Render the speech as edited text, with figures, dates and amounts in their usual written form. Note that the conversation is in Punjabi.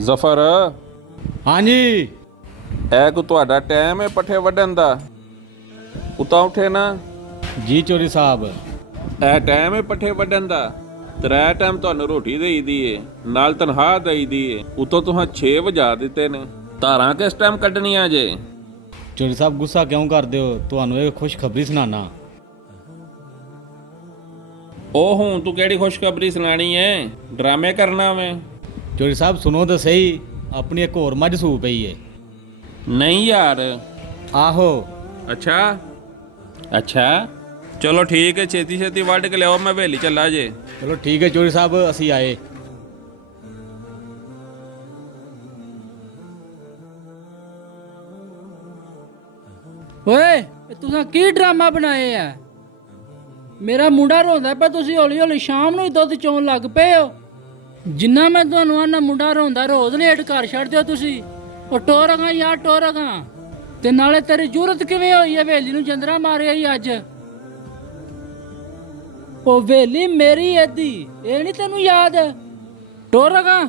ਜ਼ਫਰ, ਹਾਂਜੀ। ਇਹ ਕੋ ਤੁਹਾਡਾ ਟਾਈਮ ਹੈ ਪੱਠੇ ਵੱਢਣ ਦਾ? ਉਤਾਂ ਉੱਠੇ ਨਾ। ਜੀ ਚੋਰੀ ਸਾਹਿਬ। ਇਹ ਟਾਈਮ ਹੈ ਪੱਠੇ ਵੱਢਣ ਦਾ? ਤਰੇ ਟਾਈਮ ਤੁਹਾਨੂੰ ਰੋਟੀ ਦੇਈਦੀ ਏ, ਨਾਲ ਤਨਖਾਹ ਦੇਈਦੀ ਏ, ਉਤੋਂ ਤੁਹਾਂ 6 ਵਜਾ ਦਿੱਤੇ ਨੇ। ਧਾਰਾਂ ਕਿਸ ਟਾਈਮ ਕੱਢਣੀਆਂ ਜੇ? ਚੋਰੀ ਸਾਹਿਬ ਗੁੱਸਾ ਕਿਉਂ ਕਰਦੇ ਹੋ? ਤੁਹਾਨੂੰ ਇਹ ਖੁਸ਼ਖਬਰੀ ਸੁਣਾਣਾ। ਉਹ ਹੁਣ ਤੂੰ ਕਿਹੜੀ ਖੁਸ਼ਖਬਰੀ ਸੁਣਾਣੀ ਏ? ਡਰਾਮੇ ਕਰਨਾ ਵੇ? ਚੋਰੀ ਸਾਹਿਬ ਸੁਣੋ ਤਾਂ ਸਹੀ, ਆਪਣੀ ਇੱਕ ਹੋਰ ਮੱਝ ਸੂ ਪਈ ਏ। ਨਹੀਂ ਯਾਰ। ਆਹੋ। ਅੱਛਾ ਅੱਛਾ, ਚਲੋ ਠੀਕ ਹੈ, ਛੇਤੀ ਛੇਤੀ ਵੱਢ ਕੇ ਲਿਆਓ, ਮੈਂ ਹਵੇਲੀ ਚੱਲਾ ਜੇ। ਚਲੋ ਠੀਕ ਹੈ ਚੋਰੀ ਸਾਹਿਬ, ਅਸੀਂ ਆਏ। ਓਏ ਤੁਸੀਂ ਕੀ ਡਰਾਮਾ ਬਣਾਏ ਆ? ਮੇਰਾ ਮੁੰਡਾ ਰੋਂਦਾ ਪਿਆ, ਤੁਸੀਂ ਹੌਲੀ ਹੌਲੀ ਸ਼ਾਮ ਨੂੰ ਹੀ ਦੁੱਧ ਚੋਣ ਲੱਗ ਪਏ ਹੋ। ਜਿੰਨਾ ਮੈਂ ਤੁਹਾਨੂੰ ਆਨਾ ਮੁੰਡਾ ਰੋਂਦਾ, ਰੋਜ਼ ਲੇਟ ਘਰ ਛੱਡ ਦਿਓ ਤੁਸੀਂ। ਉਹ ਟੋਰਾਂਗਾ ਯਾਰ ਟੋਰਾਂਗਾ। ਤੇ ਨਾਲੇ ਤੇਰੀ ਜ਼ਰੂਰਤ ਕਿਵੇਂ ਹੋਈ ਹੈ ਹਵੇਲੀ ਨੂੰ ਜੰਦਰਾ ਮਾਰਿਆ ਹੀ ਅੱਜ? ਉਹ ਹਵੇਲੀ ਮੇਰੀ ਐਦੀ, ਇਹ ਨਹੀਂ ਤੈਨੂੰ ਯਾਦ? ਟੋਰਾਂਗਾ